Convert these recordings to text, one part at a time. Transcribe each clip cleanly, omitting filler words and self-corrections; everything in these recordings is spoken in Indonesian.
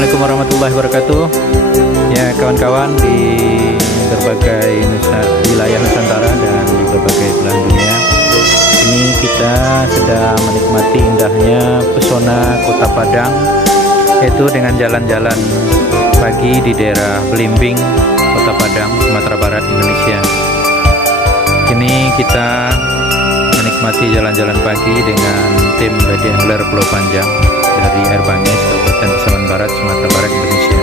Assalamualaikum warahmatullahi wabarakatuh. Ya kawan-kawan di berbagai wilayah Nusantara dan di berbagai belahan dunia, ini kita sedang menikmati indahnya pesona Kota Padang, yaitu dengan jalan-jalan pagi di daerah Belimbing, Kota Padang, Sumatera Barat, Indonesia. Kini kita menikmati jalan-jalan pagi dengan tim Lady Angler Pulau Panjang dari Air Bangis, Kabupaten Pasaman Barat, Sumatera Barat, Indonesia.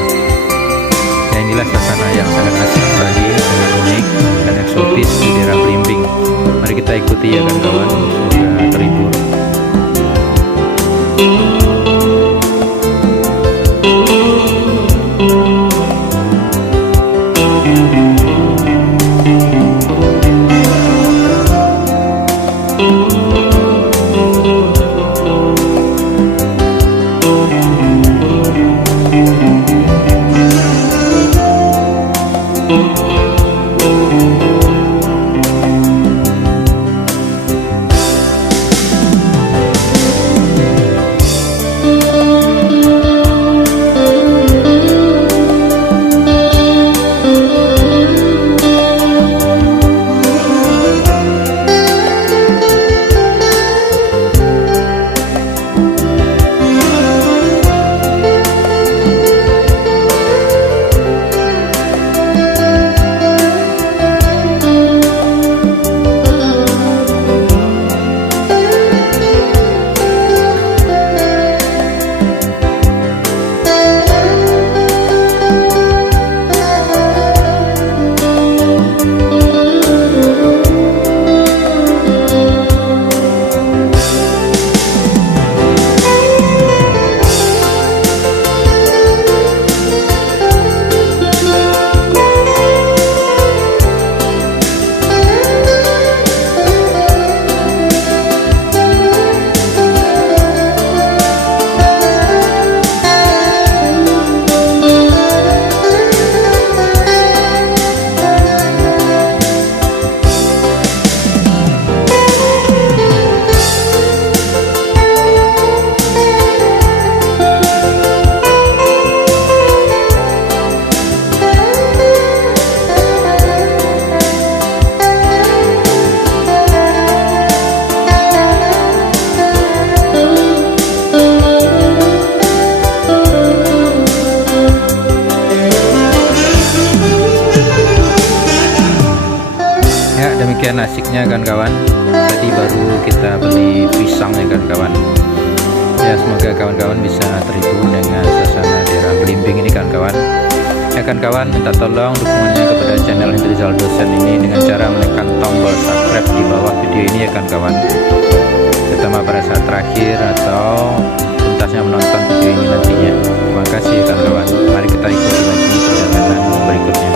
Ya, inilah suasana yang sangat asik sekali, sangat unik dan eksotis di daerah Belimbing. Mari kita ikuti ya kawan-kawan, semoga terhibur. Demikian asiknya kawan-kawan. Tadi baru kita beli pisang ya kawan-kawan. Ya semoga kawan-kawan bisa terhibur dengan suasana daerah Belimbing ini kawan-kawan. Ya kawan-kawan, minta tolong dukungannya kepada channel Hendry Rizal Dosen ini dengan cara menekan tombol subscribe di bawah video ini ya kawan-kawan. Terutama pada saat terakhir atau tuntasnya menonton video ini nantinya. Terima kasih ya kawan-kawan. Mari kita ikuti lagi perjalanan berikutnya.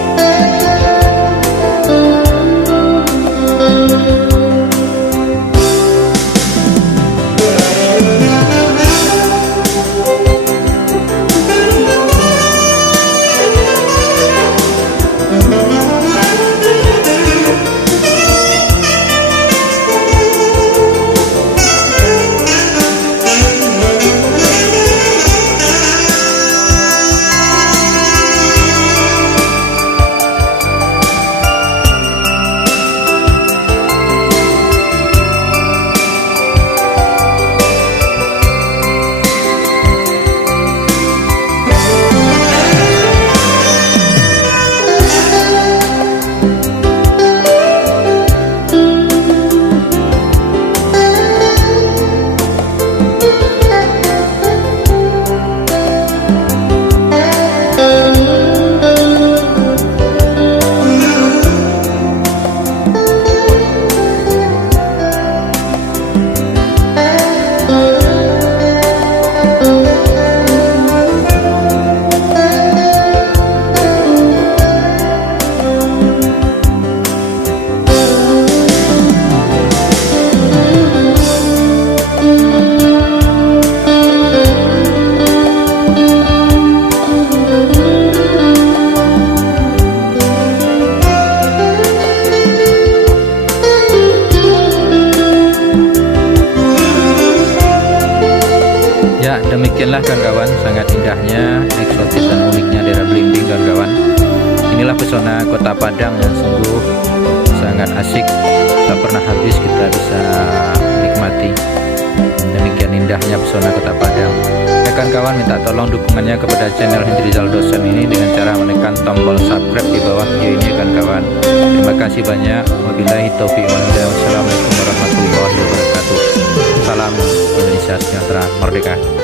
Ya, demikianlah kawan-kawan, sangat indahnya, eksotis dan uniknya daerah Belimbing kawan-kawan. Inilah pesona Kota Padang yang sungguh sangat asik, tak pernah habis kita bisa nikmati. Demikian indahnya pesona Kota Padang. Ya kawan-kawan, minta tolong dukungannya kepada channel Hendry Zaldosan ini dengan cara menekan tombol subscribe di bawah video ini kawan-kawan. Terima kasih banyak. Wabillahi taufiq wal hidayah. Wassalamualaikum warahmatullahi wabarakatuh. Salam Indonesia sejahtera merdeka.